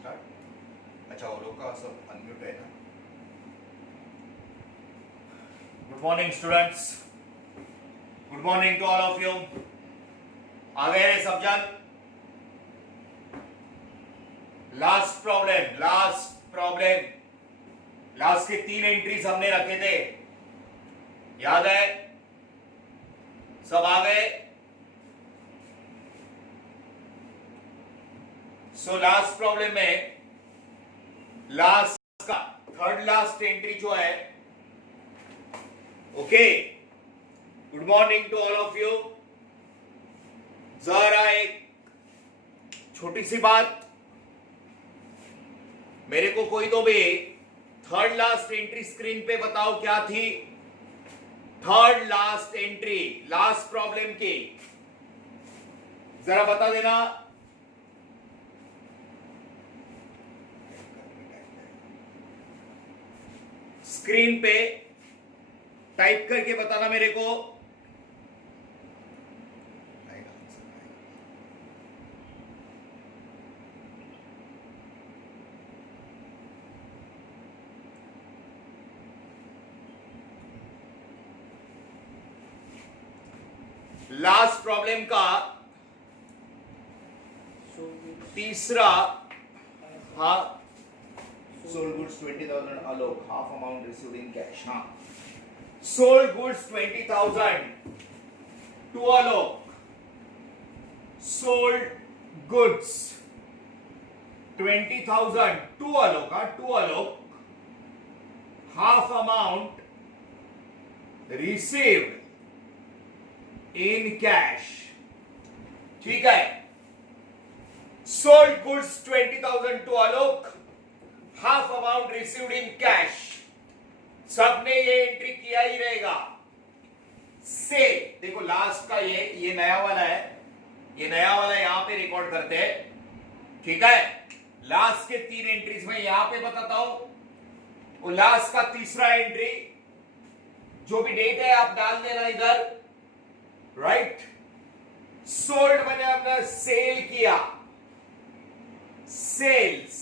Start. अच्छा वो लोग का सब अनम्यूट है ना। Good morning students, good morning to all of you. आ गए हैं सब जन। लास्ट प्रॉब्लम लास्ट के 3 एंट्रीज हमने रखे थे, याद है? सब आ गए? सो लास्ट प्रॉब्लम में लास्ट का थर्ड लास्ट एंट्री जो है, okay, good morning to all of you. जरा एक छोटी सी बात, मेरे को कोई तो भी थर्ड लास्ट एंट्री स्क्रीन पे बताओ क्या थी? Third last entry last problem की जरा बता देना। स्क्रीन पे टाइप करके बताना मेरे को। लास्ट प्रॉब्लम का तीसरा, हाँ, sold goods 20,000 Alok, half amount received in cash. हाँ, sold goods 20,000 to Alok, sold goods 20,000 to Alok, to Alok, half amount received in cash। ठीक है, sold goods 20,000 to Alok, half amount received in cash। सबने ये entry किया ही रहेगा। से देखो last का ये नया वाला है, ये नया वाला यहां पे रिकॉर्ड करते हैं, ठीक है? लास्ट के 3 एंट्रीज में यहां पे बताता हूं, वो लास्ट का तीसरा एंट्री जो भी डेट है आप डाल देना इधर, राइट? सोल्ड मैंने अपना सेल किया, sales,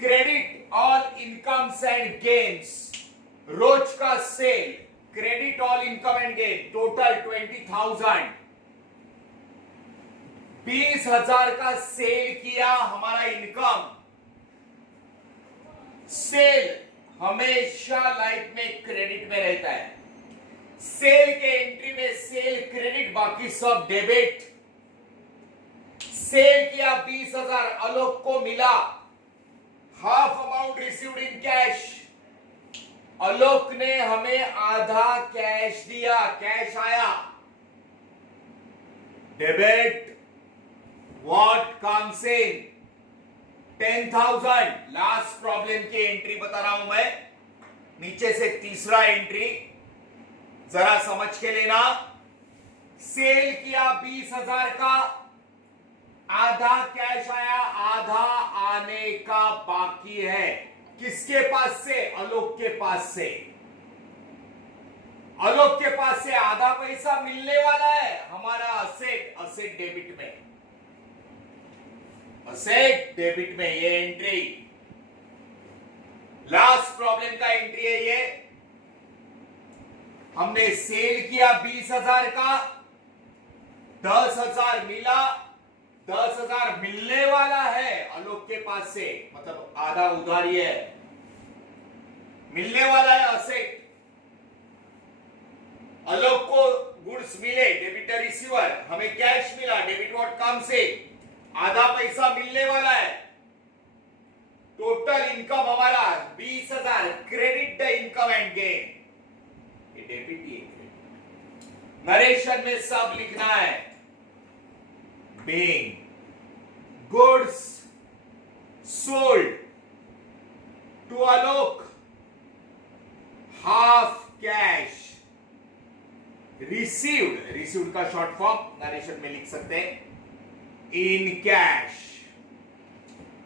credit all incomes and gains, रोज का sale, credit all income and gain, total 20,000, 20,000 का सेल किया। हमारा इनकम, सेल हमेशा लाइफ में क्रेडिट में रहता है। सेल के एंट्री में सेल क्रेडिट, बाकी सब डेबिट। सेल किया 20,000, आलोक को मिला half amount received in cash. Alok ने हमें आधा कैश दिया, कैश आया, debit. What comes in 10,000। Last problem की एंट्री बता रहा हूं मैं, नीचे से तीसरा एंट्री जरा समझ के लेना। सेल किया 20,000 का, आधा कैश आया, आधा आने का बाकी है। किसके पास से? आलोक के पास से। आलोक के पास से आधा पैसा मिलने वाला है, हमारा असेट, असेट डेबिट में, असेट डेबिट में। ये एंट्री लास्ट प्रॉब्लम का एंट्री है ये। हमने सेल किया 20,000 का, 10,000 मिला, 10,000 मिलने वाला है आलोक के पास से, मतलब आधा उधारी है, मिलने वाला है असेट। आलोक को गुड्स मिले, डेबिटर रिसीवर, हमें कैश मिला, डेबिट व्हाट कम्स इन, आधा पैसा मिलने वाला है। टोटल इनकम हमारा 20,000, credit the income and gain. ये डेबिट, ये क्रेडिट। नरेशन में सब लिखना है। being goods sold to Alok, half cash received का शॉर्ट फॉर्म नरेशन में लिख सकते हैं, in cash,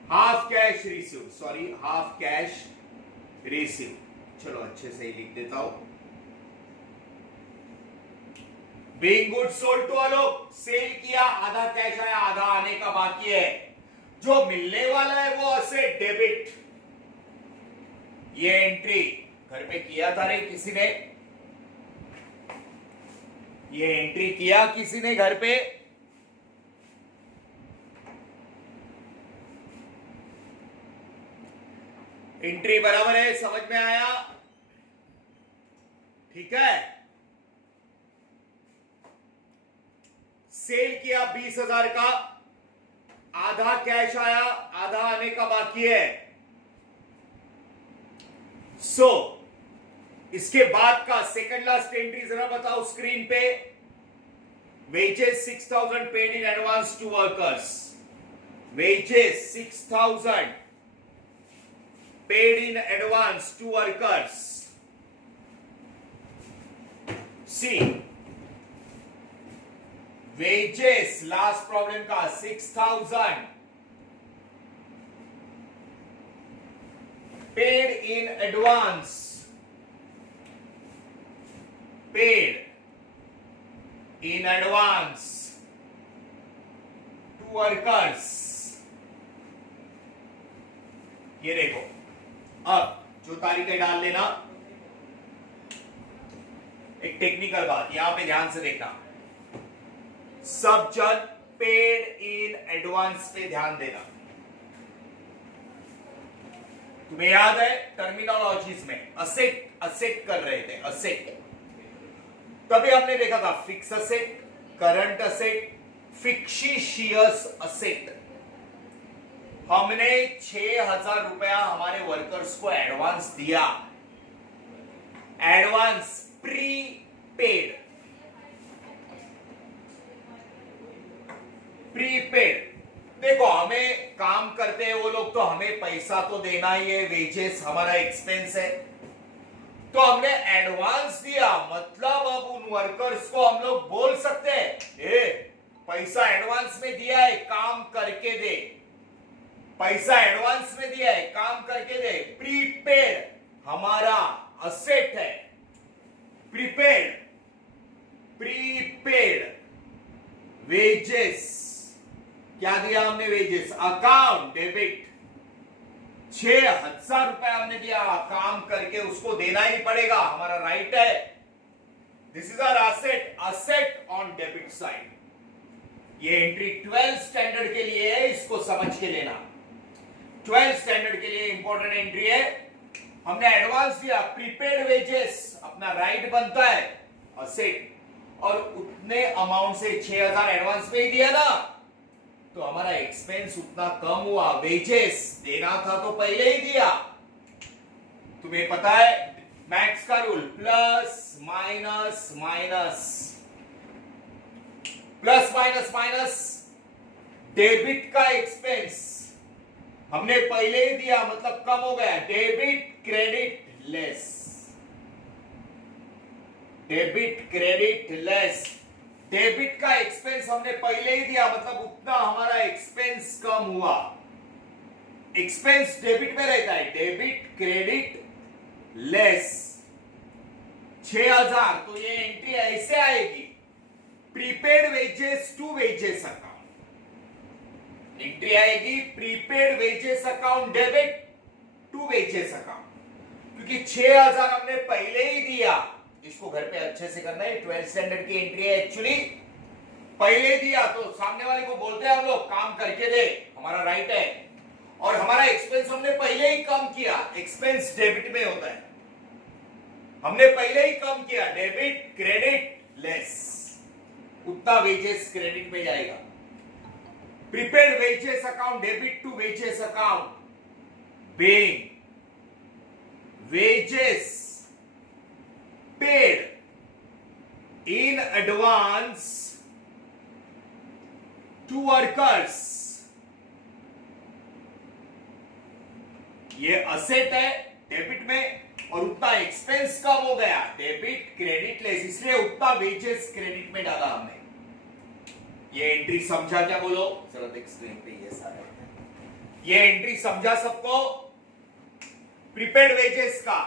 half cash received, sorry, half cash received। चलो अच्छे से ही लिख देता हूं। Being good sold to Alok, sell किया, आधा कैश आया, आधा आने का बाकी है। जो मिलने वाला है वो असेट डेबिट। ये एंट्री घर पे किया था रे किसी ने? ये एंट्री किया किसी ने घर पे? एंट्री बराबर है, समझ में आया? ठीक है। सेल किया 20,000 का, आधा कैश आया, आधा आने का बाकी है। इसके बाद का सेकंड लास्ट एंट्री जरा बताओ स्क्रीन पे। Wages 6,000 paid in advance to workers. Wages 6,000 paid in advance to workers. See wages last problem का 6,000 paid in advance, paid in advance to workers. ये देखो, अब जो तारीख है डाल लेना। एक टेक्निकल बात यहां पे ध्यान से देखना, सब जन पेड इन एडवांस पे ध्यान देना। तुम्हें याद है टर्मिनोलॉजीज में असेट असेट कर रहे थे, असेट। तभी हमने देखा था fix asset, current asset, fictitious asset. हमने 6,000 रुपया हमारे वर्कर्स को एडवांस दिया, एडवांस प्रीपेड, प्रीपेड। देखो हमें काम करते हैं वो लोग तो हमें पैसा तो देना ही है, वेजेस हमारा एक्सपेंस है, तो हमने एडवांस दिया। मतलब अब उन वर्कर्स को हम लोग बोल सकते हैं ए पैसा एडवांस में दिया है, काम करके दे। पैसा एडवांस में दिया है, काम करके दे। प्रीपेड हमारा असेट है, प्रीपेड, प्रीपेड वेजेस। क्या दिया हमने? वेजेस। अकाउंट डेबिट 6,000 रुपए हमने दिया, काम करके उसको देना ही पड़ेगा, हमारा राइट है। This is our asset, asset on debit side. ये एंट्री 12 स्टैंडर्ड के लिए है, इसको समझ के लेना। 12 स्टैंडर्ड के लिए इंपॉर्टेंट एंट्री है। हमने एडवांस दिया, प्रीपेड वेजेस, अपना राइट बनता है असेट, और उतने अमाउंट से 6,000 एडवांस पे ही दिया ना, तो हमारा एक्सपेंस उतना कम हुआ। वेजेस देना था तो पहले ही दिया। तुम्हें पता है मैथ्स का rule, plus minus minus, plus minus minus. Debit का एक्सपेंस हमने पहले ही दिया, मतलब कम हो गया। Debit credit less, debit credit less. Debit का एक्सपेंस हमने पहले ही दिया, मतलब उतना हमारा एक्सपेंस कम हुआ। एक्सपेंस डेबिट में रहता है, डेबिट क्रेडिट लेस 6,000। तो ये एंट्री ऐसे आएगी, prepaid wages to wages account. Entry आएगी prepaid wages account debit to wages account, क्योंकि 6,000 हमने पहले ही दिया। इसको घर पे अच्छे से करना है, 12 स्टैंडर्ड की एंट्री है। एक्चुअली पहले दिया तो सामने वाले को बोलते हैं हम लोग काम करके दे, हमारा राइट है, और हमारा एक्सपेंस हमने पहले ही कम किया। एक्सपेंस डेबिट में होता है, हमने पहले ही कम किया। डेबिट क्रेडिट लेस, उतना वेजेस क्रेडिट में जाएगा। Prepaid wages account debit to wages account, being wages paid in advance to workers। ये असेट है डेबिट में, और उतना एक्सपेंस कम हो गया, डेबिट क्रेडिट लेस, इसलिए उतना वेजेस क्रेडिट में डाला हमने। ये एंट्री समझा क्या? बोलो जरा देख स्क्रीन पे। ये सारा ये एंट्री समझा सबको? प्रीपेड वेजेस का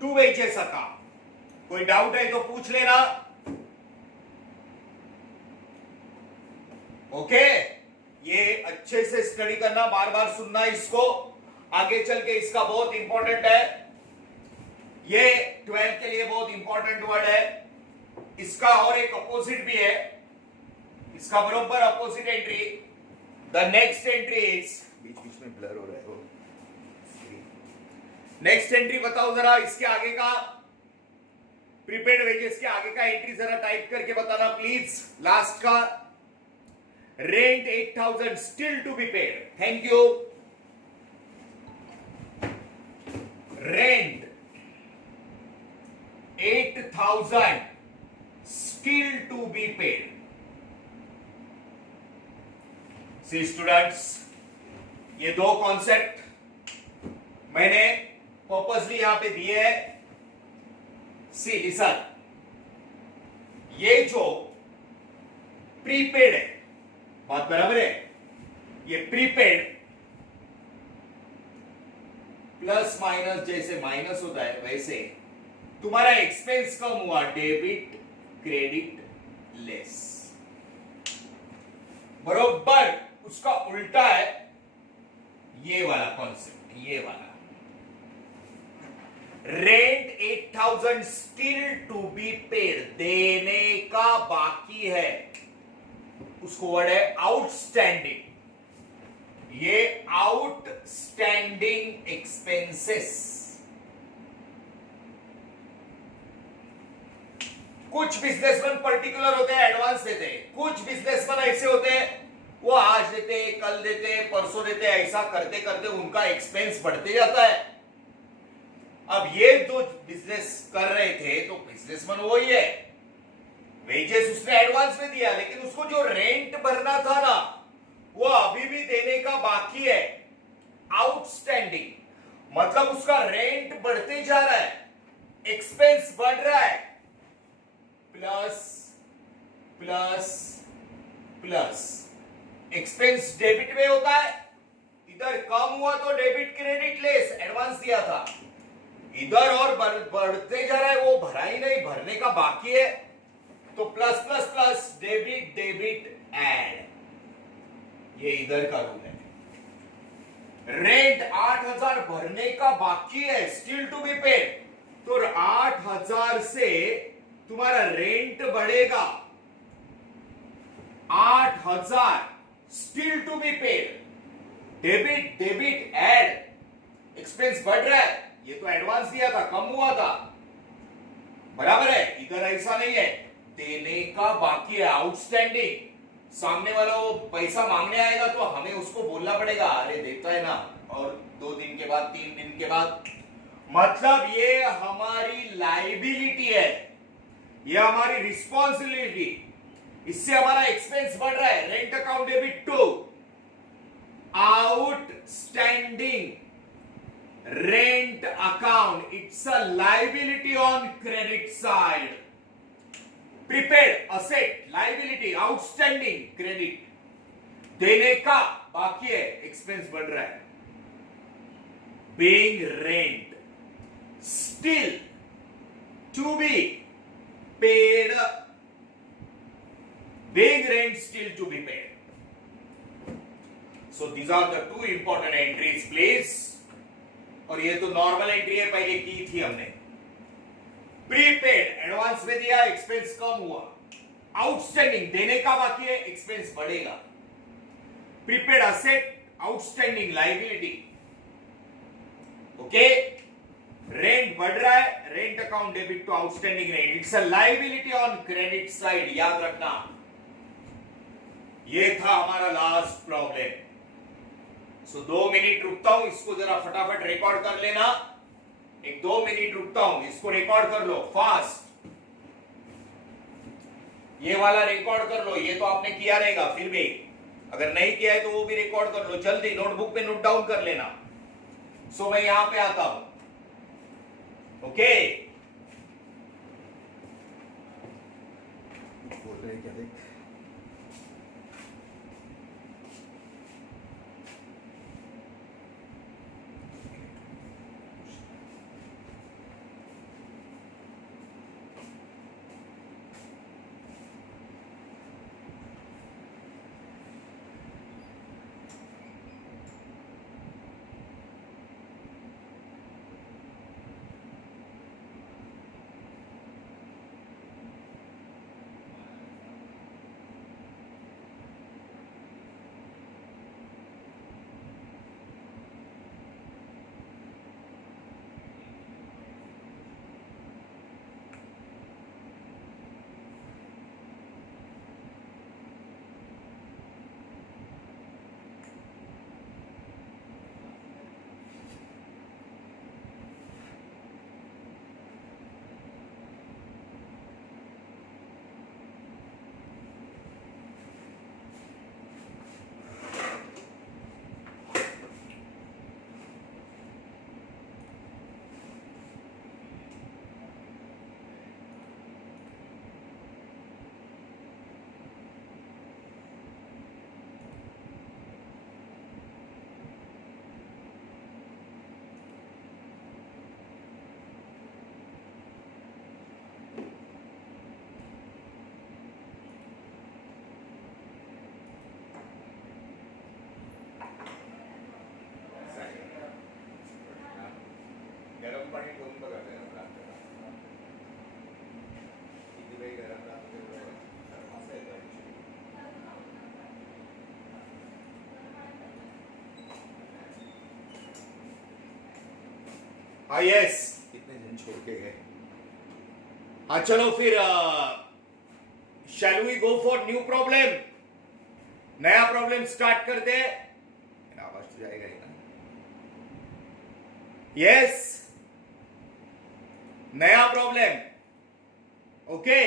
टू वेजेस का कोई डाउट है तो पूछ लेना। ओके, अच्छे से स्टडी करना, बार बार सुनना इसको, आगे चल के इसका बहुत इंपॉर्टेंट है, ये 12 के लिए बहुत इंपॉर्टेंट वर्ड है। इसका और एक अपोजिट भी है, इसका बराबर opposite entry, the next entry is, बीच बीच में ब्लर हो रहा है वो। नेक्स्ट एंट्री बताओ जरा, इसके आगे का प्रीपेड वेजेस के आगे का एंट्री जरा टाइप करके बताना प्लीज। लास्ट का rent 8,000 still to be paid, thank you. Rent 8,000 still to be paid. See students, ये दो कॉन्सेप्ट मैंने पर्पसली यहां पे दिए हैं। सी लिसन, ये जो प्रीपेड है, बात बराबर है, ये प्रीपेड प्लस माइनस जैसे माइनस होता है वैसे तुम्हारा एक्सपेंस कम हुआ, डेबिट क्रेडिट लेस, बरोबर उसका उल्टा है ये वाला कॉन्सेप्ट, ये वाला rent 8,000 still to be paid, देने का बाकी है, उसको वर्ड है आउटस्टैंडिंग, ये आउटस्टैंडिंग एक्सपेंसेस। कुछ बिजनेसमैन पर्टिकुलर होते हैं, एडवांस देते हैं, कुछ बिजनेसमैन ऐसे होते हैं वो आज देते, कल देते, परसों देते, ऐसा करते करते उनका एक्सपेंस बढ़ते जाता है। अब ये जो बिजनेस कर रहे थे तो बिजनेसमैन वही है, वेजेस उसने एडवांस में दिया, लेकिन उसको जो रेंट भरना था ना वो अभी भी देने का बाकी है, आउटस्टैंडिंग, मतलब उसका रेंट बढ़ते जा रहा है, एक्सपेंस बढ़ रहा है, plus plus plus, expense debit में होता है, इधर कम हुआ तो डेबिट क्रेडिट लेस, एडवांस दिया था, इधर और बढ़ते जा रहा है, वो भरा ही नहीं, भरने का बाकी है, तो plus plus plus, debit debit add, ये इधर का रूल है। रेंट 8,000 भरने का बाकी है, स्टिल टू बी पेड, तो 8,000 से तुम्हारा रेंट बढ़ेगा, 8,000 still to be paid, debit debit add, expense बढ़ रहा है, ये तो एडवांस दिया था, कम हुआ था, बराबर है, इधर ऐसा नहीं है, देने का बाकी है, आउटस्टैंडिंग, सामने वाला वो पैसा मांगने आएगा तो हमें उसको बोलना पड़ेगा, अरे देता है ना, और 2 दिन के बाद, 3 दिन के बाद, मतलब ये हमारी लाइबिलिटी है, ये हमारी रिस्पॉन्सिबिलिटी, इससे हमारा एक्सपेंस बढ़ रहा है, rent account debit to outstanding rent account, it's a liability on credit side, prepaid asset, liability, outstanding credit, देने का बाकी है, एक्सपेंस बढ़ रहा है, paying rent still to be paid, paying rent still to be paid, so these are the 2 important entries please। और ये तो नॉर्मल एंट्री है, पहले की थी हमने, प्रीपेड एडवांस में दिया, एक्सपेंस कम हुआ, आउटस्टैंडिंग देने का बाकी है, एक्सपेंस बढ़ेगा, prepaid asset, outstanding liability, okay, rent बढ़ रहा है, rent account debit to outstanding rent, it's a liability on credit side, याद रखना, ये था हमारा लास्ट प्रॉब्लम। सो 2 मिनट रुकता हूं, इसको जरा फटाफट रिकॉर्ड कर लेना, एक 2 मिनट रुकता हूं, इसको रिकॉर्ड कर लो फास्ट, ये वाला रिकॉर्ड कर लो, ये तो आपने किया रहेगा, फिर भी अगर नहीं किया है तो वो भी रिकॉर्ड कर लो, जल्दी नोटबुक पे नोट डाउन कर लेना। सो मैं यहां पे आता हूं, ओके, बोल रहे क्या देख, हाँ यस, कितने जन छोड़ के गए। हाँ चलो फिर shall we go for new problem, नया प्रॉब्लम स्टार्ट करते हैं। आवाज तो जाएगा ही ना। यस, नया प्रॉब्लम। ओके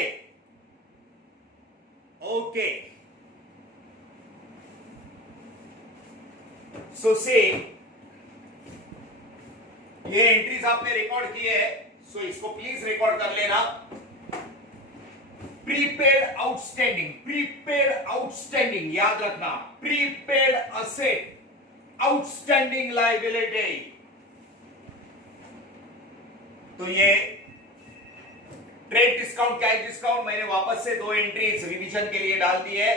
ओके, सो से ये एंट्रीज आपने रिकॉर्ड किए हैं, सो इसको प्लीज रिकॉर्ड कर लेना। प्रीपेड आउटस्टैंडिंग, प्रीपेड आउटस्टैंडिंग याद रखना, प्रीपेड असेट, आउटस्टैंडिंग लायबिलिटी। तो ये ट्रेड डिस्काउंट, कैश डिस्काउंट मैंने वापस से 2 एंट्रीज रिवीजन के लिए डाल दी है,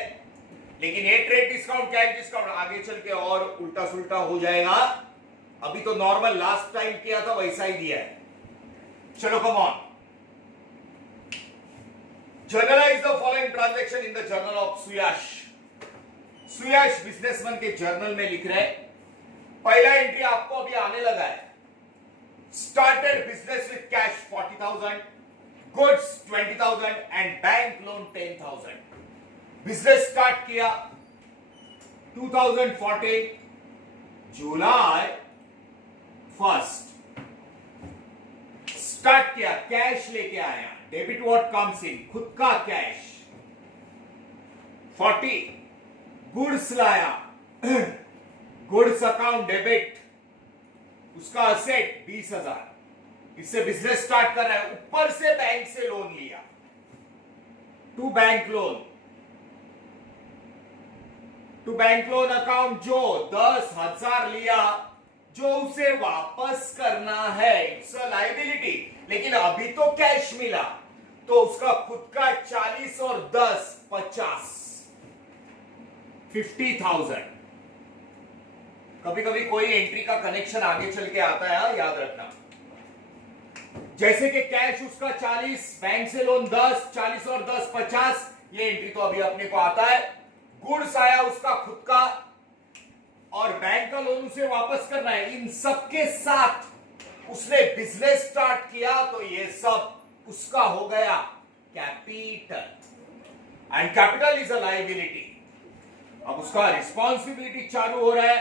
लेकिन ये ट्रेड डिस्काउंट, कैश डिस्काउंट आगे चल के और उल्टा सुल्टा हो जाएगा। अभी तो नॉर्मल लास्ट टाइम किया था वैसा ही दिया है। चलो come on, generalized the following transaction in the journal of Suyash. Suyash businessman के जर्नल में लिख रहे हैं, पहला एंट्री आपको अभी आने लगा है। Started business with cash 40,000, goods 20,000 and bank loan 10,000। Business start किया 2014 जुलाई 1st, स्टार्ट किया, कैश लेके आया, डेबिट व्हाट कम्स इन, खुद का कैश 40, गुड्स लाया, गुड्स अकाउंट डेबिट, उसका असेट 20,000, इससे बिजनेस स्टार्ट कर रहा है। ऊपर से बैंक से लोन लिया, 2 bank loan, to bank loan account जो 10,000 लिया, जो उसे वापस करना है, इट्स अ लायबिलिटी। लेकिन अभी तो कैश मिला, तो उसका खुद का 40 और 10 50, 50,000। कभी कभी कोई एंट्री का कनेक्शन आगे चल के आता है, याद रखना। जैसे कि कैश उसका 40, बैंक से लोन 10, 40 और 10 50, ये एंट्री तो अभी अपने को आता है। गुड्स आया उसका खुद का, और बैंक का लोन उसे वापस करना है। इन सब के साथ उसने बिजनेस स्टार्ट किया, तो ये सब उसका हो गया capital, and capital is a liability. अब उसका रिस्पॉन्सिबिलिटी चालू हो रहा है।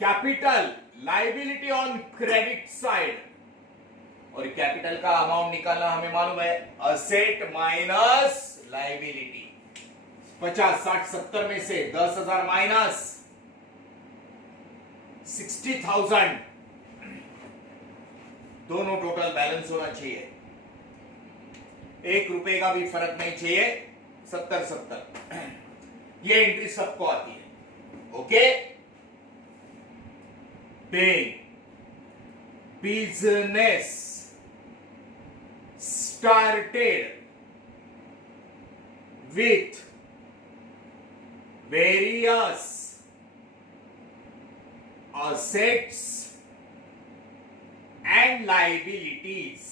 Capital liability on credit side, और कैपिटल का अमाउंट निकालना हमें मालूम है, असेट माइनस लायबिलिटी। 50, 60, 70 में से 10,000 माइनस 60,000, दोनों टोटल बैलेंस होना चाहिए, 1 रुपए का भी फर्क नहीं चाहिए, 70-70। ये एंट्री सबको आती है। Okay, business started with various assets and liabilities.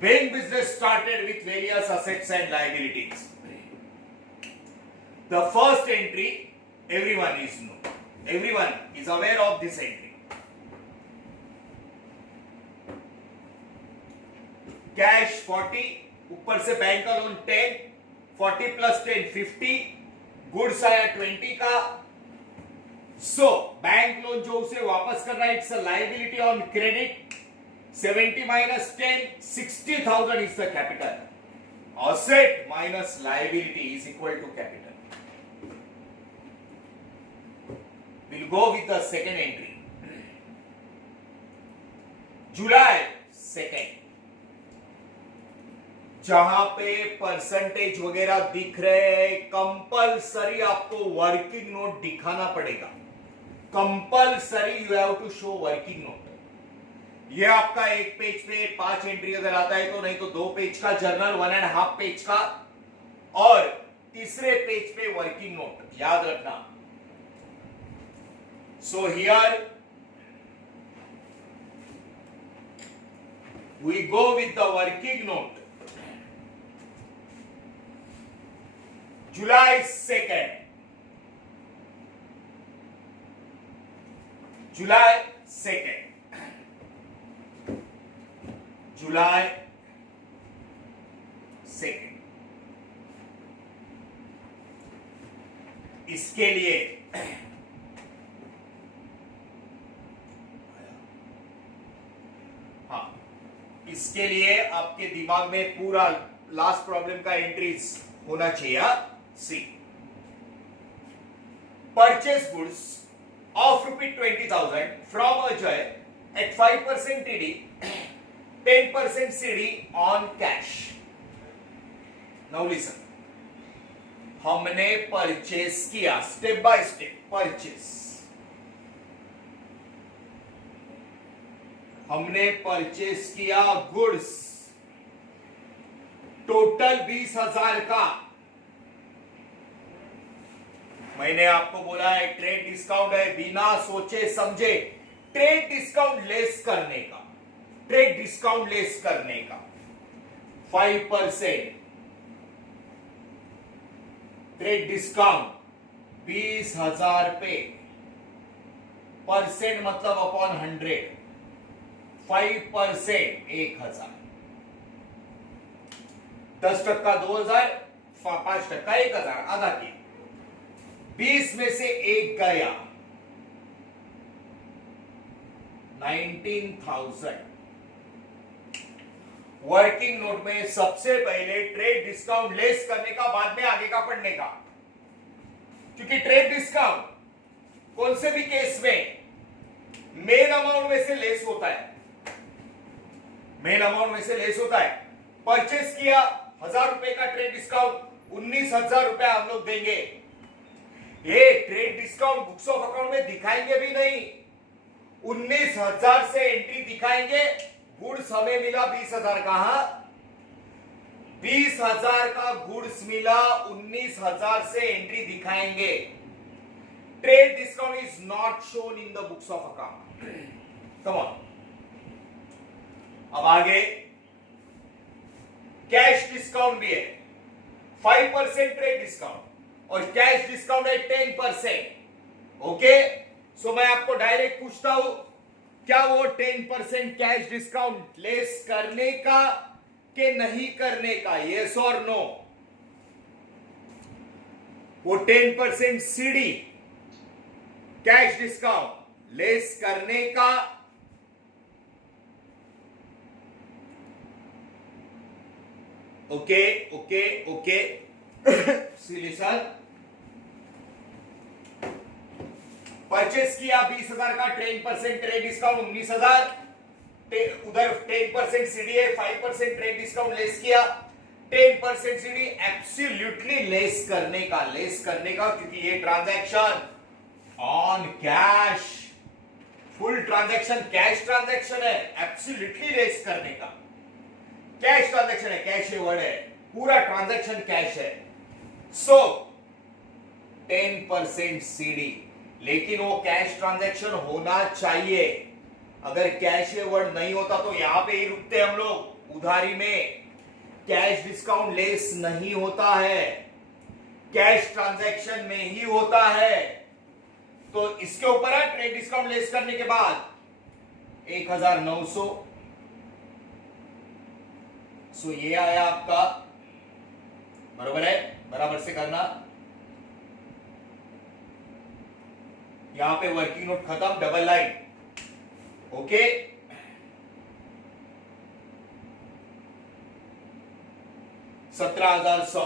When business started with various assets and liabilities, the first entry everyone is known, everyone is aware of this entry. Cash 40, ऊपर से बैंक का loan 10, 40 plus 10 50, goods आया 20 का। So bank loan जो उसे वापस करना है, it's a liability on credit. 70 minus 10, 60,000 is the capital. Asset minus liability is equal to capital. We'll go with the second entry. July 2nd, जहां पे परसेंटेज वगैरह दिख रहे हैं, कंपलसरी आपको वर्किंग नोट दिखाना पड़ेगा। Compulsory you have to show working note. ये आपका एक पेज पे 5 एंट्री अगर आता है तो, नहीं तो 2 पेज का जर्नल, 1.5 पेज का, और तीसरे पेज पे वर्किंग नोट, याद रखना। So here we go with the working note. July 2nd, जुलाई 2 इसके लिए हाँ, इसके लिए आपके दिमाग में पूरा लास्ट प्रॉब्लम का एंट्रीज होना चाहिए। सी purchase goods of ₹20,000 from Ajay at 5% TD, 10% CD on cash. Now listen. हमने परचेस किया, स्टेप बाय स्टेप परचेस। हमने परचेस किया गुड्स टोटल 20,000 का। मैंने आपको बोला है ट्रेड डिस्काउंट है, बिना सोचे समझे ट्रेड डिस्काउंट लेस करने का, ट्रेड डिस्काउंट लेस करने का 5% ट्रेड डिस्काउंट 20,000 पे, परसेंट मतलब अपॉन 100, 5% 1,000, 10% 2,000, 5% 1,000, आधा की 20 में से एक गया 19,000। वर्किंग नोट में सबसे पहले ट्रेड डिस्काउंट लेस करने का, बाद में आगे का पढ़ने का, क्योंकि ट्रेड डिस्काउंट कौन से भी केस में मेन अमाउंट में से लेस होता है, मेन अमाउंट में से लेस होता है। परचेस किया 1,000 रुपए का ट्रेड डिस्काउंट, 19,000 रुपया हम लोग देंगे। ये trade discount books of account में दिखाएंगे भी नहीं, 19,000 से एंट्री दिखाएंगे। गुड्स हमें मिला 20,000 का, 20,000 का गुड्स मिला, 19,000 से एंट्री दिखाएंगे। Trade discount is not shown in the books of account. Come on, अब आगे कैश डिस्काउंट भी है, 5% ट्रेड डिस्काउंट और कैश डिस्काउंट है 10%। ओके, सो मैं आपको डायरेक्ट पूछता हूं, क्या वो 10% कैश डिस्काउंट लेस करने का कि नहीं करने का? यस और नो? वो 10% सीडी कैश डिस्काउंट लेस करने का okay okay okay listen, purchase किया 20,000 का, 10% ट्रेड डिस्काउंट 19,000, उधर 10% सीडी है, 5% ट्रेड डिस्काउंट लेस किया, 10% सीडी एब्सोल्युटली लेस करने का, लेस करने का, क्योंकि ये transaction on cash, full transaction cash transaction है, एब्सोल्युटली लेस करने का। कैश ट्रांजैक्शन है, कैश वर्ड है, पूरा ट्रांजैक्शन कैश है। सो 10% सीडी, लेकिन वो कैश ट्रांजैक्शन होना चाहिए। अगर कैश वर्ड नहीं होता तो यहां पे ही रुकते हम लोग। उधारी में कैश डिस्काउंट लेस नहीं होता है, कैश ट्रांजैक्शन में ही होता है। तो इसके ऊपर है ट्रेड डिस्काउंट लेस करने के बाद 1,900। सो ये आया आपका, बराबर है, बराबर से करना। यहां पे वर्किंग नोट खत्म, double line. Okay, $17,100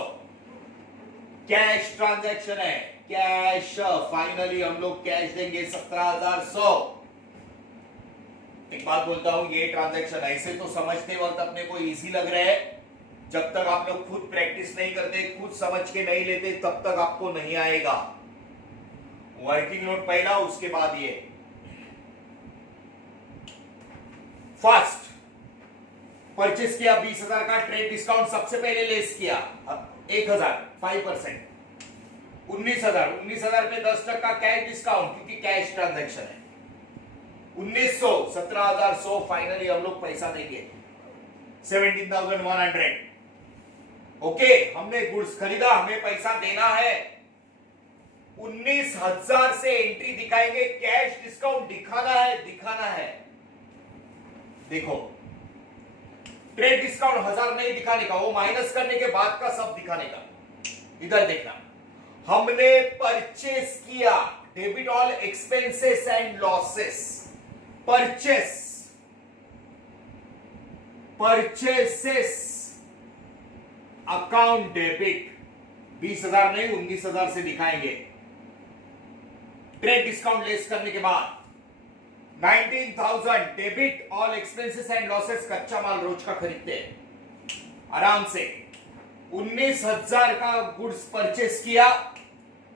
cash transaction है, कैश, फाइनली हम लोग कैश देंगे 17,100। एक बात बोलता हूं, ये ट्रांजैक्शन ऐसे तो समझते वक्त अपने को इजी लग रहा है, जब तक आप लोग खुद प्रैक्टिस नहीं करते, खुद समझ के नहीं लेते, तब तक आपको नहीं आएगा। वर्किंग नोट पहला, उसके बाद ये फर्स्ट परचेस किया 20,000 का, ट्रेड डिस्काउंट सबसे पहले लेस किया 1,000, 5%, 19,000 पे 10% कैश डिस्काउंट, क्योंकि कैश ट्रांजैक्शन है। 1,900, 17,100 फाइनली हम लोग पैसा देंगे 17,100। ओके, हमने गुड्स खरीदा, हमें पैसा देना है। 19,000 से एंट्री दिखाएंगे। कैश डिस्काउंट दिखाना है। देखो, ट्रेड डिस्काउंट 1000 नहीं दिखाने का, वो माइनस करने के बाद का सब दिखाने का। इधर देखना, हमने परचेस किया, debit all expenses and losses. Purchases account debit 20,000 नहीं 19,000 से दिखाएंगे। ट्रेड डिस्काउंट लेस करने के बाद 19,000 debit all expenses and losses. कच्चा माल रोज का खरीदते हैं आराम से। 19,000 का गुड्स परचेस किया,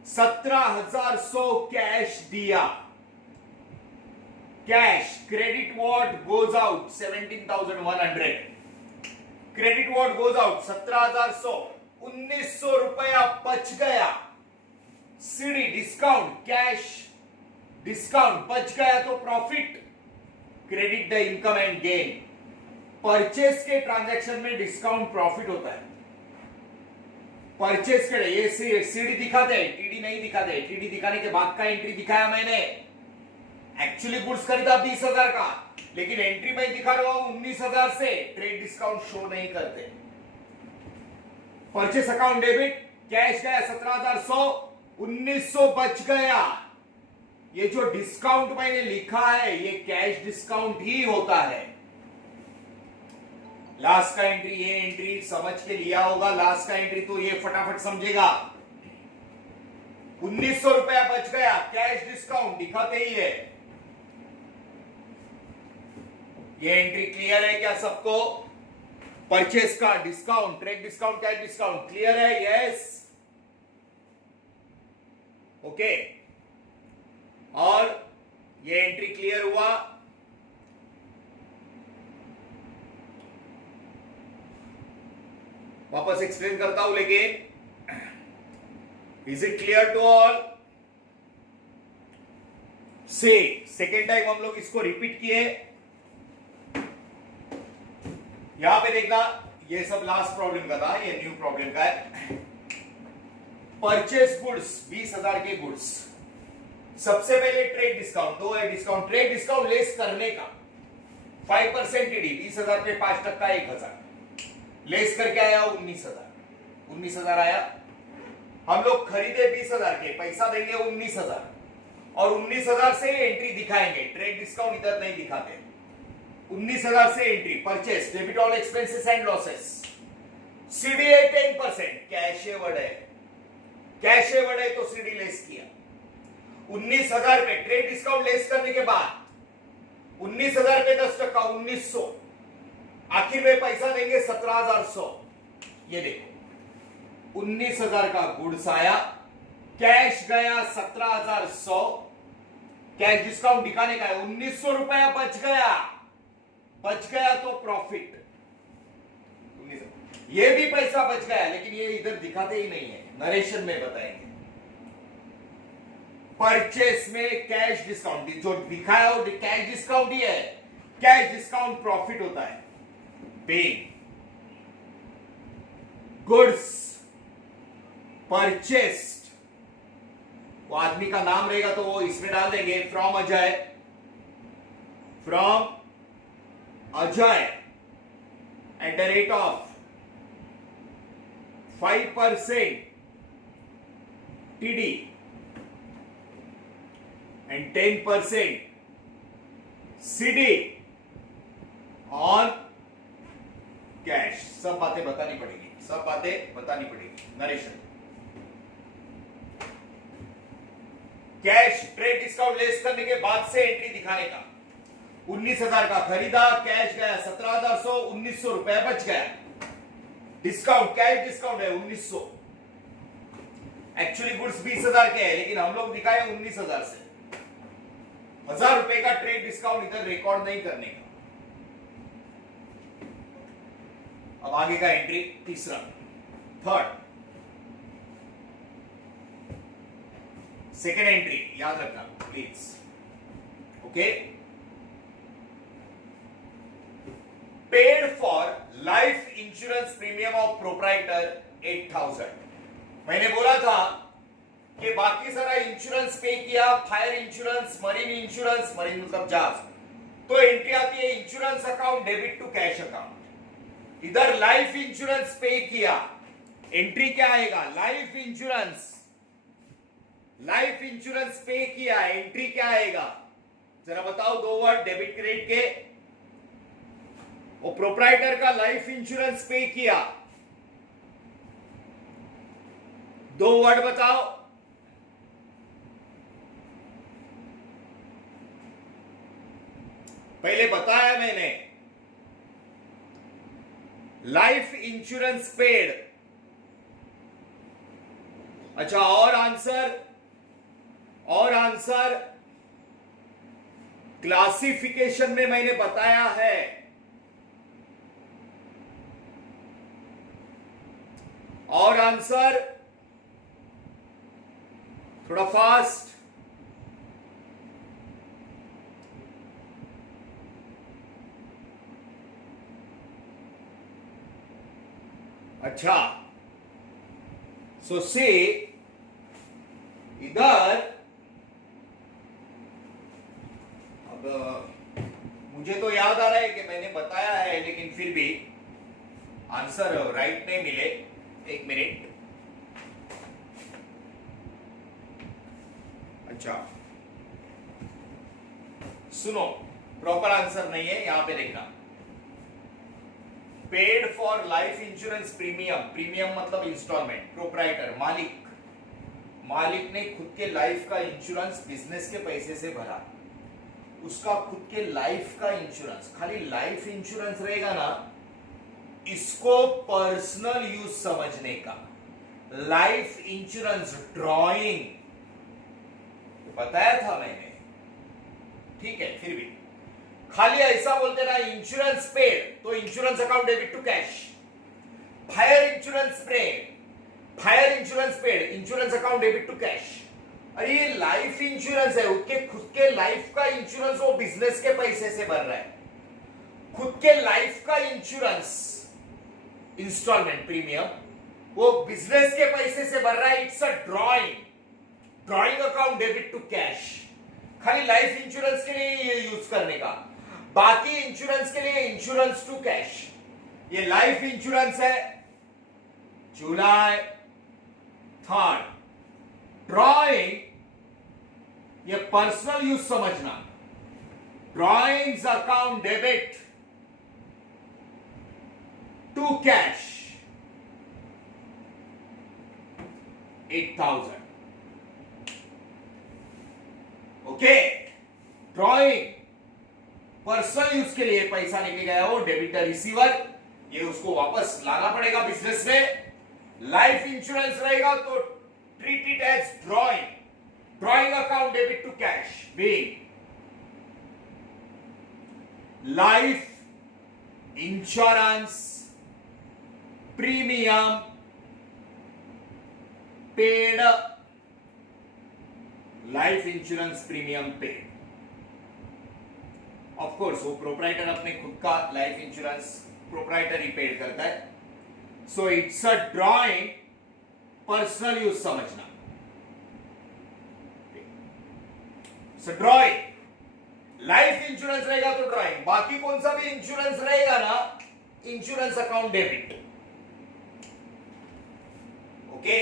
17,100 कैश दिया। Cash credit what goes out 17,100। Credit what goes out 17,100। 1,900 रुपया बच गया। सीडी डिस्काउंट, कैश डिस्काउंट बच गया तो profit. Credit the income and gain. Purchase के ट्रांजैक्शन में डिस्काउंट प्रॉफिट होता है। परचेस के ये सीडी दिखाते हैं, टीडी नहीं दिखाते। टीडी दिखाने के बाद का एंट्री दिखाया मैंने। एक्चुअली गुड्स खरीदा 20,000 का, लेकिन एंट्री में दिखा रहा हूं 19,000 से। ट्रेड डिस्काउंट शो नहीं करते। परचेस अकाउंट डेबिट, कैश गया 17,100, 1,900 बच गया। ये जो डिस्काउंट मैंने लिखा है ये कैश डिस्काउंट ही होता है। लास्ट का एंट्री, ये एंट्री समझ के लिया होगा। लास्ट का एंट्री तो ये फटाफट समझेगा। 1,900 रुपया बच गया, कैश डिस्काउंट दिखाते ही है। ये एंट्री क्लियर है क्या सबको? परचेस का discount, trade discount, cash discount clear है? Yes, okay. और ये एंट्री क्लियर हुआ। वापस एक्सप्लेन करता हूं, लेकिन is it clear to all? से सेकेंड टाइम हम लोग इसको रिपीट किए। यहां पे देखना, ये सब लास्ट प्रॉब्लम का था, ये न्यू प्रॉब्लम का है। परचेस गुड्स 20,000 के गुड्स, सबसे पहले ट्रेड डिस्काउंट, दो है डिस्काउंट। ट्रेड डिस्काउंट लेस करने का 5% टीडी, 20,000 पे 5% 1,000 लेस करके आया 19,000 आया। हम लोग खरीदे 20,000 के, पैसा देंगे 19,000 और 19,000 से एंट्री दिखाएंगे। ट्रेड डिस्काउंट इधर नहीं दिखाते। 19,000 से entry, purchase, debit all expenses and losses. CDA 10%, cash Edward है तो सीडी लेस किया। 19,000 पे ट्रेड डिस्काउंट लेस करने के बाद 19,000 पे 10%, 1,900। आखिर में पैसा देंगे 17,100। ये देखो, 19,000 का गुड्स आया, कैश गया 17,100। कैश डिस्काउंट दिखाने का है, 1,900 रुपया बच गया तो प्रॉफिट। ये भी पैसा बच गया, लेकिन ये इधर दिखाते ही नहीं है, नरेशन में बताएंगे। परचेस में कैश डिस्काउंट जो दिखाया हो कैश डिस्काउंट ही है। कैश डिस्काउंट प्रॉफिट होता है। पेइंग गुड्स परचेस्ड, वो आदमी का नाम रहेगा तो वो इसमें डाल देंगे, from Ajay eight the rate of 5% TD and 10% CD on cash. सब बातें बतानी पड़ेगी, narration. Cash trade discount less करने के बाद से एंट्री दिखाने का। 19,000 का खरीदा, कैश गया 17,100, 1,900 रुपया बच गया। डिस्काउंट, कैश डिस्काउंट है 1,900। एक्चुअली गुड्स 20,000 के है, लेकिन हम लोग दिखाए 19,000 से। 1,000 रुपए का ट्रेड डिस्काउंट इधर रिकॉर्ड नहीं करने का। अब आगे का एंट्री तीसरा, थर्ड, सेकेंड एंट्री याद रखना please, okay. Paid for life insurance premium of proprietor 8,000। मैंने बोला था कि बाकी सारा इंश्योरेंस पे किया, fire insurance, marine insurance, marine मतलब जहाज, तो एंट्री आती है insurance account debit to cash account. इधर लाइफ इंश्योरेंस पे किया, एंट्री क्या आएगा? लाइफ इंश्योरेंस पे किया, एंट्री क्या आएगा? जरा बताओ दो वर्ड डेबिट क्रेडिट के। वो प्रोप्राइटर का लाइफ इंश्योरेंस पे किया, दो वर्ड बताओ। पहले बताया मैंने, लाइफ इंश्योरेंस पेड। अच्छा, और आंसर क्लासिफिकेशन में मैंने बताया है। और आंसर थोड़ा फास्ट। अच्छा, सो से इधर अब मुझे तो याद आ रहा है कि मैंने बताया है, लेकिन फिर भी आंसर राइट नहीं मिले। एक मिनट। अच्छा सुनो, प्रॉपर आंसर नहीं है, यहां पे देखना। Paid for life insurance premium, premium मतलब इंस्टॉलमेंट। प्रोप्राइटर मालिक ने खुद के लाइफ का इंश्योरेंस बिजनेस के पैसे से भरा। उसका खुद के लाइफ का इंश्योरेंस, खाली लाइफ इंश्योरेंस रहेगा ना, इसको पर्सनल यूज समझने का। लाइफ इंश्योरेंस ड्रॉइंग बताया था मैंने, ठीक है। फिर भी खाली ऐसा बोलते ना इंश्योरेंस पेड, तो insurance account debit to cash. Fire insurance paid, insurance account debit to cash. अरे ये लाइफ इंश्योरेंस है, उसके खुद के लाइफ का इंश्योरेंस वो बिजनेस के पैसे से भर रहा है। खुद के लाइफ का इंश्योरेंस इंस्टॉलमेंट प्रीमियम वो बिजनेस के पैसे से भर रहा है। It's a drawing account debit to cash. खाली लाइफ इंश्योरेंस के लिए ये यूज करने का, बाकी इंश्योरेंस के लिए इंश्योरेंस टू कैश। ये लाइफ इंश्योरेंस है, जुलाई 3rd। ड्रॉइंग ये पर्सनल यूज समझना। Drawings account debit to cash 8,000। Okay, drawing personal use के लिए पैसा लेके गया हो, डेबिटर रिसीवर, ये उसको वापस लाना पड़ेगा बिजनेस में। लाइफ इंश्योरेंस रहेगा तो treat it as drawing account debit to cash. Being life insurance premium paid, life insurance premium paid. Of course वो प्रोप्राइटर अपने खुद का लाइफ इंश्योरेंस प्रोप्राइटर ही पेड करता है। So it's a drawing, personal use समझना। सो ड्रॉइंग लाइफ इंश्योरेंस रहेगा तो ड्रॉइंग, बाकी कौन सा भी इंश्योरेंस रहेगा ना, इंश्योरेंस अकाउंट डेबिट। ओके,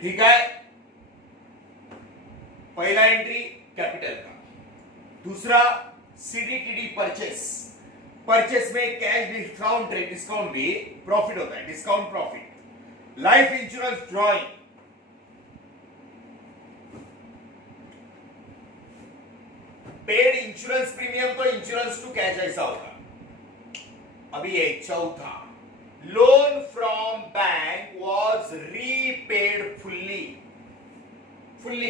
ठीक है। पहला एंट्री कैपिटल का, दूसरा सीडीटीडी परचेस में कैश डिस्काउंट भी प्रॉफिट होता है, discount profit. Life insurance drawing, paid insurance premium तो इंश्योरेंस टू कैश ऐसा होगा। अभी ये चौथा, loan from bank was repaid fully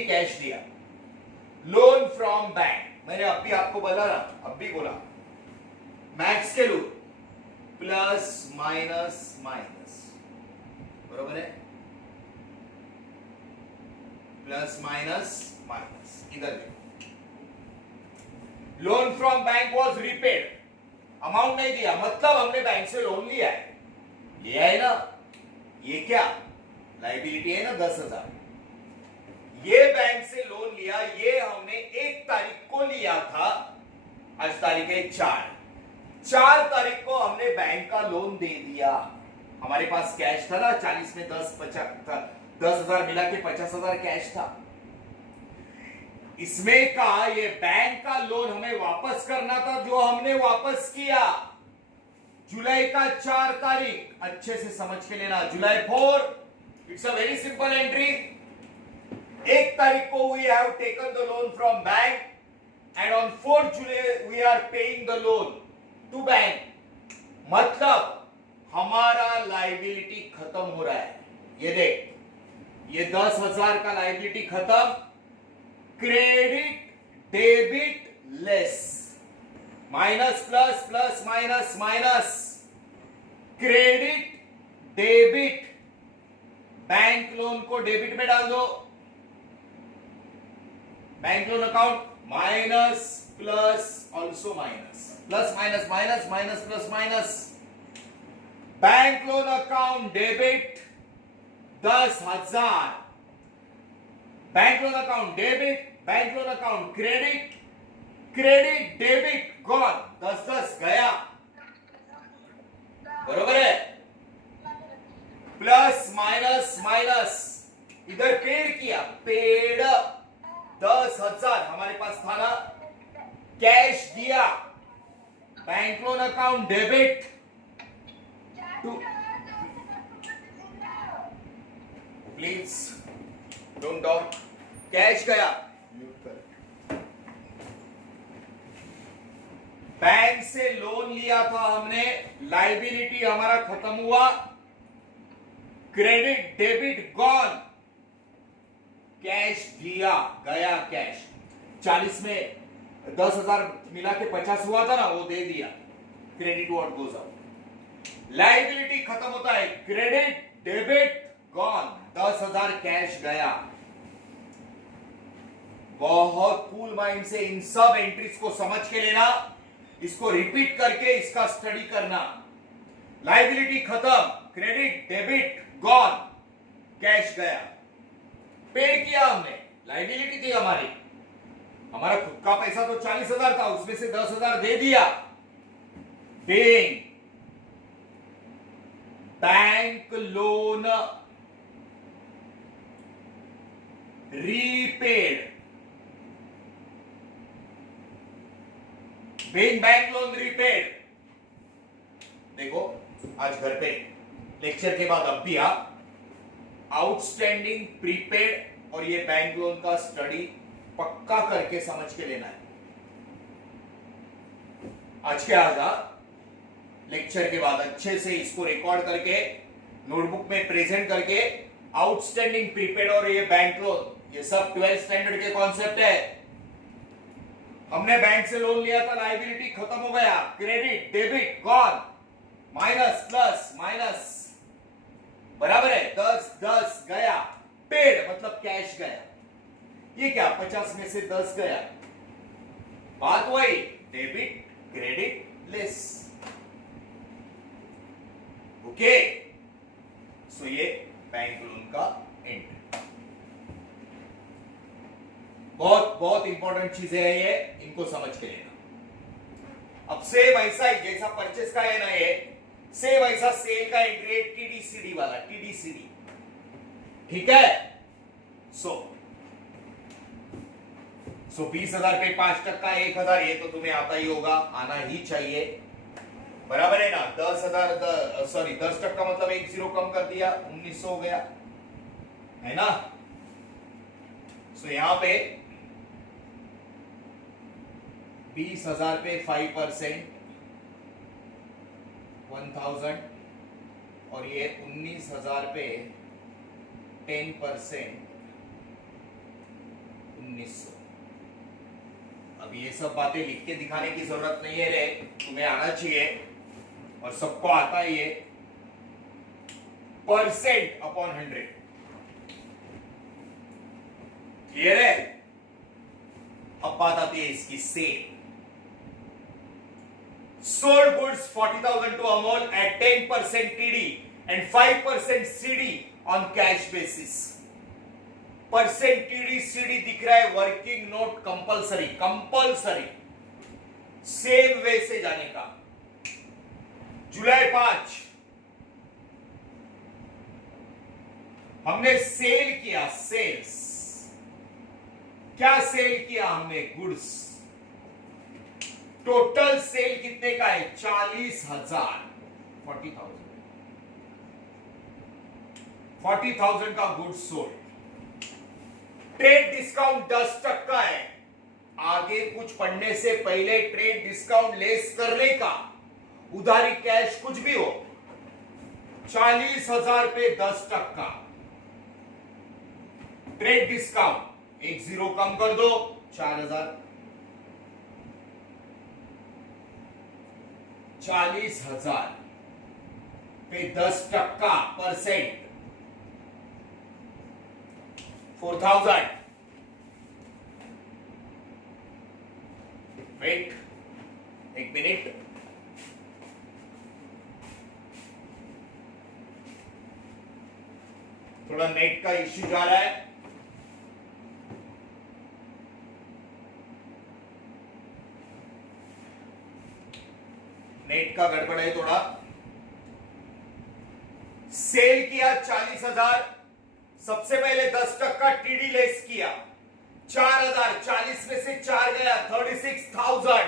cash दिया। लोन फ्रॉम बैंक, मैंने अभी आपको बोला ना, अभी बोला मैक्स के रूल प्लस माइनस माइनस, बरोबर है, प्लस माइनस माइनस। इधर देखो, loan from bank was repaid, amount नहीं दिया, मतलब हमने बैंक से लोन लिया है ना, ये क्या लाइबिलिटी है ना 10,000, ये बैंक से लोन लिया, ये हमने 1 तारीख को लिया था, आज तारीख है 4 तारीख को हमने बैंक का लोन दे दिया। हमारे पास कैश था ना 40 में 10,000 मिला के 50,000 कैश था। इसमें का ये बैंक का लोन हमें वापस करना था, जो हमने वापस किया जुलाई का 4 तारीख, अच्छे से समझ के लेना, जुलाई 4, it's a very simple entry. 1 तारीख को we have taken the loan from bank and on 4 जुलाई we are paying the loan to bank, मतलब हमारा लाइबिलिटी खत्म हो रहा है। ये देख, ये 10,000 का लाइबिलिटी खत्म, credit debit less, minus plus plus minus minus, credit debit, bank loan को डेबिट में डाल दो, bank loan account minus plus also minus, plus minus minus minus plus minus, bank loan account debit 10,000, bank loan account debit, bank loan account credit, credit debit gone, 10 गया, बरोबर है, plus minus minus, इधर paid किया, paid 10,000 हमारे पास था ना, cash दिया, bank loan account debit to, please don't talk, cash गया, बैंक से लोन लिया था हमने, लाइबिलिटी हमारा खत्म हुआ, क्रेडिट डेबिट गॉन, कैश दिया, गया कैश, 40 में 10,000 मिला के 50 हुआ था ना, वो दे दिया, credit what goes out, liability खत्म होता है, क्रेडिट डेबिट गॉन, 10,000 कैश गया। बहुत कूल माइंड से इन सब एंट्रीज को समझ के लेना, इसको रिपीट करके इसका स्टडी करना। लाइबिलिटी खत्म, क्रेडिट डेबिट गॉन, कैश गया, पेड किया हमने, लाइबिलिटी थी हमारी, हमारा खुद का पैसा तो 40,000 था, उसमें से 10,000 दे दिया, paying bank loan repaid, paying bank loan repaid. देखो आज घर पे लेक्चर के बाद अब भी आप आउटस्टैंडिंग, प्रीपेड और ये बैंक लोन का स्टडी पक्का करके समझ के लेना है। आज के आज लेक्चर के बाद अच्छे से इसको रिकॉर्ड करके नोटबुक में प्रेजेंट करके, आउटस्टैंडिंग, प्रीपेड और ये बैंक लोन, ये सब 12th स्टैंडर्ड के कॉन्सेप्ट है। हमने बैंक से लोन लिया था, लाइबिलिटी खत्म हो गया, credit debit gone, minus plus minus, बराबर है, 10 गया, पेड मतलब कैश गया, ये क्या 50 में से 10 गया, बात वही, डेबिट क्रेडिट लेस, ओके। सो ये बैंक लोन का एंट्री, बहुत बहुत इंपॉर्टेंट चीजें है ये, इनको समझ के लेना। अब सेम ऐसा ही जैसा परचेस का है ना, ये सेम ऐसा सेल का एंट्री है, टीडीसीडी वाला, टीडीसीडी, ठीक है। सो 20,000 पे 5%, 1,000, ये तो तुम्हें आता ही होगा, आना ही चाहिए, बराबर है ना। 10,000 सॉरी 10% मतलब 1 0 कम कर दिया, 1900 हो गया, है ना। सो यहां पे 20,000 पे 5% 1,000 और ये 19,000 पे 10% 1900। अब ये सब बातें लिख के दिखाने की जरूरत नहीं है रे, तुम्हें आना चाहिए और सबको आता है ये, परसेंट अपॉन 100, क्लियर है। अब बात आती है इसकी cell. Sold goods 40,000 to Amol at 10% TD and 5% CD on cash basis. Percent TD/CD दिख रहा है, working note compulsory, compulsory same way से जाने का। जुलाई 5 हमने सेल किया, सेल्स। क्या सेल किया हमने? गुड्स। टोटल सेल कितने का है? 40,000, 40,000 का गुड्स सोल्ड। ट्रेड डिस्काउंट 10% है। आगे कुछ पढ़ने से पहले ट्रेड डिस्काउंट लेस करने का, उधारी कैश कुछ भी हो, 40,000 पे 10%। ट्रेड डिस्काउंट एक जीरो कम कर दो, 4,000। 40,000 पे 10% परसेंट, 4,000। वेट एक मिनट, थोड़ा नेट का इश्यू जा रहा है। नेट का गड़बड़ है थोड़ा। सेल किया 40,000, सबसे पहले 10% TD लेस किया, 4,000, 40 में से 4 गया, 36,000।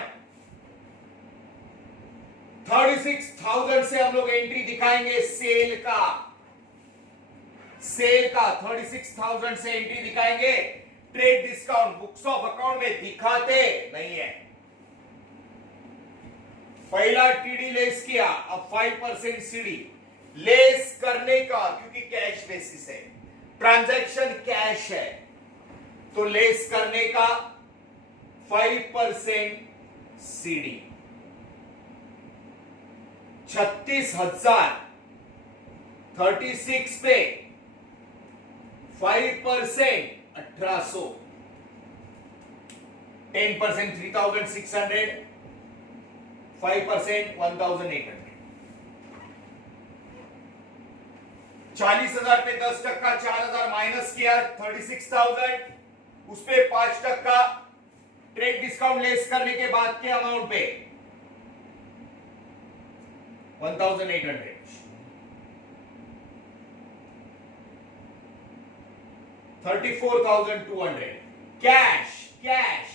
36,000 से हम लोग एंट्री दिखाएंगे सेल का, सेल का 36,000 से एंट्री दिखाएंगे। Trade discount books of account में दिखाते नहीं है। पहला TD लेस किया, अब 5% CD लेस करने का, क्योंकि कैश बेसिस है, ट्रांजैक्शन कैश है, तो लेस करने का 5% CD। 36,000 36 पे 5% 1,800, 10% 3,600, 5% 1,800। 40,000 पे 10%, 4,000 माइनस किया, 36,000, उस पे 5% ट्रेड डिस्काउंट लेस करने के बाद के अमाउंट पे 1,800। 34,200 कैश, कैश,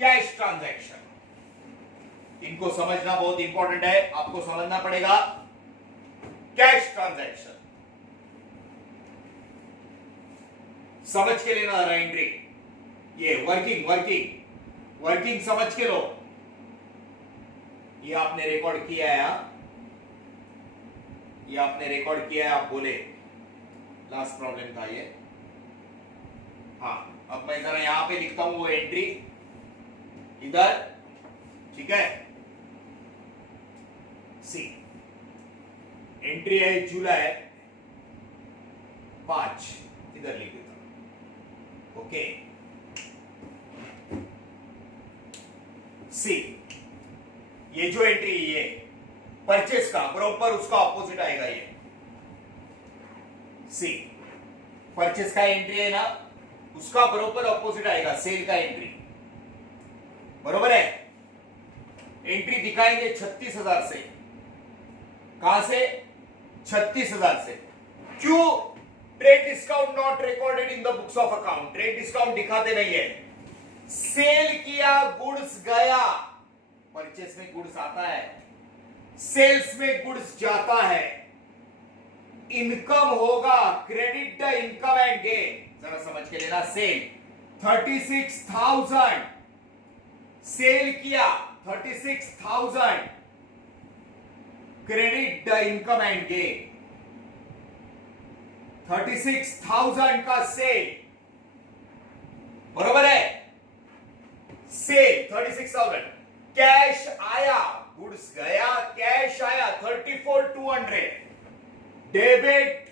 कैश ट्रांजैक्शन। इनको समझना बहुत इंपॉर्टेंट है, आपको समझना पड़ेगा। कैश ट्रांजैक्शन समझ के लेना रहा एंट्री। ये वर्किंग वर्किंग वर्किंग समझ के लो। ये आपने रिकॉर्ड किया है, ये आपने रिकॉर्ड किया है, आप बोले लास्ट प्रॉब्लम था ये। हाँ, अब मैं जरा यहां पे लिखता हूं वो एंट्री इधर, ठीक है। सी एंट्री है जुलाई 5, इधर लिख देता हूं, ओके। सी ये जो एंट्री, ये परचेस का बराबर उसका ऑपोजिट आएगा। ये सी परचेस का एंट्री है ना, उसका बराबर ऑपोजिट आएगा सेल का एंट्री, बरोबर है। एंट्री दिखाएंगे 36,000 से। कहां से? 36,000 से। क्यों? Trade discount not recorded in the books of account. Trade discount दिखाते नहीं है। सेल किया, गुड्स गया, परचेस में गुड्स आता है, सेल्स में गुड्स जाता है, इनकम होगा, credit the income and gain. जरा समझ के लेना। सेल 36,000 सेल किया, 36,000 credit the income and gain. 36,000 का सेल, बरोबर है। सेल 36,000, कैश आया, गुड्स गया, कैश आया 34,200। डेबिट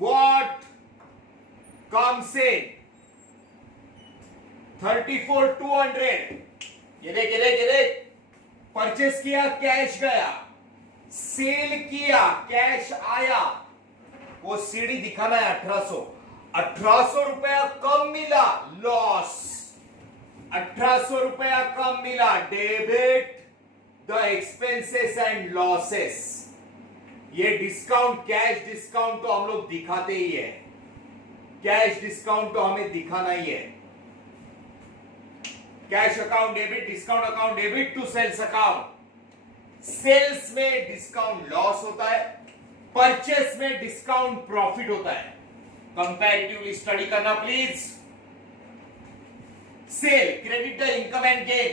व्हाट कम से 34,200। ये देख, ये देख, ये देख, परचेस किया, कैश गया, सेल किया, कैश आया, वो सीढ़ी दिखाना है 1800 रुपया कम मिला, लॉस। 1800 रुपया कम मिला, debit the expenses and losses. ये डिस्काउंट, कैश डिस्काउंट तो हम लोग दिखाते ही है, कैश डिस्काउंट तो हमें दिखाना ही है। Cash account debit, discount account debit to sales account. Sales में डिस्काउंट लॉस होता है, परचेस में डिस्काउंट प्रॉफिट होता है। कंपैरेटिवली स्टडी करना please. Sale, credit the income and gain,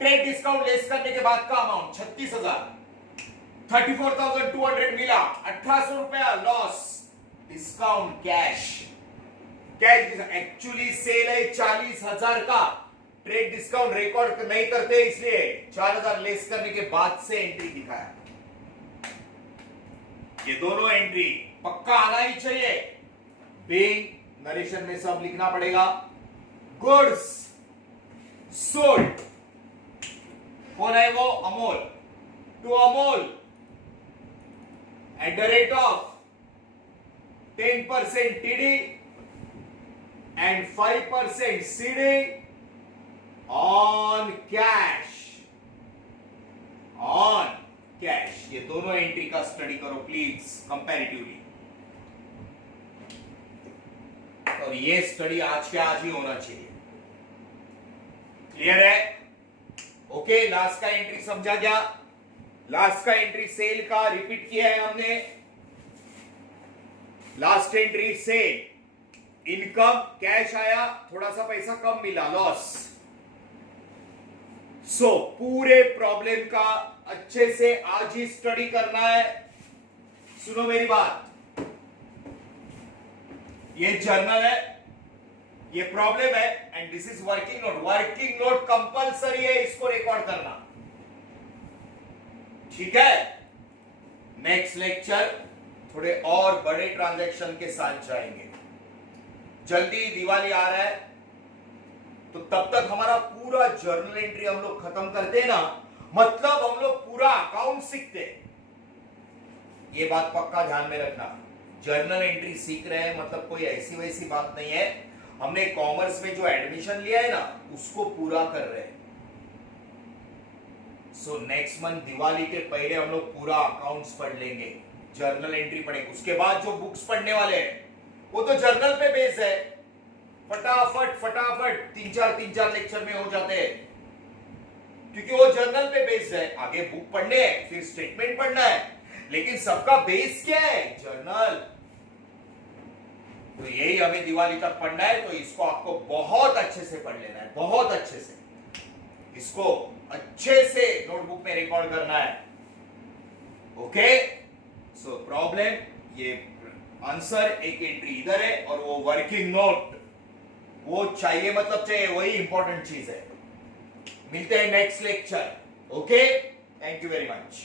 trade discount less करने के बाद का अमाउंट 36,000, 34,200 मिला, 1800 रुपया loss. Discount cash, cash actually sale है 40,000 का, ट्रेड डिस्काउंट रिकॉर्ड नहीं करते इसलिए 4,000 लेस करने के बाद से एंट्री दिखाया। ये दोनों एंट्री पक्का आना ही चाहिए। बीइंग नरेशन में सब लिखना पड़ेगा। गुड्स सोल्ड, कौन है वो? Amol. To Amol at the rate of 10% TD and 5% CD on cash, on cash. ये दोनों एंट्री का स्टडी करो प्लीज कंपैरेटिवली, और ये स्टडी आज के आज ही होना चाहिए। क्लियर है? ओके, लास्ट का एंट्री समझा गया। लास्ट का एंट्री सेल का रिपीट किया है हमने। Last entry cell, income cash आया, थोड़ा सा पैसा कम मिला, लॉस। सो पूरे प्रॉब्लम का अच्छे से आज ही स्टडी करना है। सुनो मेरी बात, ये जर्नल है, ये प्रॉब्लम है, and this is working note. Working note compulsory है, इसको रिकॉर्ड करना, ठीक है? नेक्स्ट लेक्चर थोड़े और बड़े ट्रांजैक्शन के साथ जाएंगे। जल्दी दिवाली आ रहा है, तो तब तक हमारा पूरा जर्नल एंट्री हम लोग खत्म करते हैं ना, मतलब हम लोग पूरा अकाउंट सीखते हैं। ये बात पक्का ध्यान में रखना। जर्नल एंट्री सीख रहे हैं मतलब कोई ऐसी वैसी बात नहीं है। हमने कॉमर्स में जो एडमिशन लिया है ना, उसको पूरा कर रहे हैं। सो नेक्स्ट मंथ दिवाली के पहले हम लोग पूरा अकाउंट्स पढ़ लेंगे, जर्नल एंट्री पढ़ेंगे। उसके बाद जो बुक्स पढ़ने वाले हैं वो तो जर्नल पे बेस है, फटाफट फटाफट 3-4 लेक्चर में हो जाते हैं, क्योंकि वो जर्नल पे बेस्ड है। आगे बुक पढ़ने हैं, फिर स्टेटमेंट पढ़ना है, लेकिन सबका बेस क्या है? जर्नल। तो यही हमें दिवाली तक पढ़ना है, तो इसको आपको बहुत अच्छे से पढ़ लेना है, बहुत अच्छे से। इसको अच्छे से नोटबुक में रिकॉर्ड करना है। ओके, सो प्रॉब्लम, ये आंसर, एक एंट्री इधर है, और वो वर्किंग नोट वो चाहिए, मतलब चाहिए, वही इंपॉर्टेंट चीज है। मिलते हैं next lecture. Okay, thank you very much.